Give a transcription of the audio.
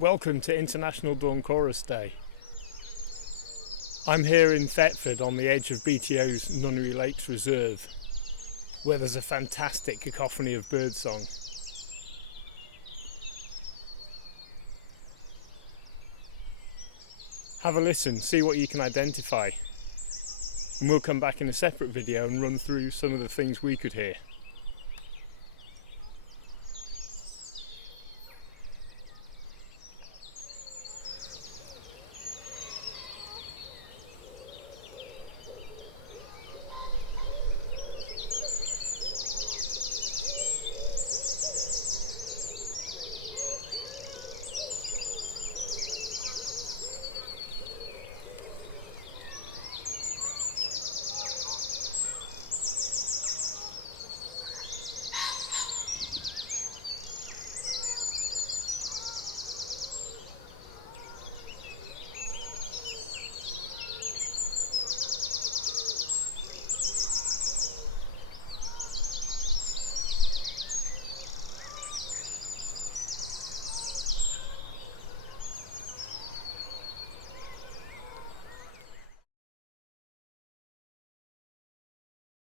Welcome to International Dawn Chorus Day. I'm here in Thetford on the edge of BTO's Nunnery Lakes Reserve, where there's a fantastic cacophony of birdsong. Have a listen, see what you can identify, and we'll come back in a separate video and run through some of the things we could hear.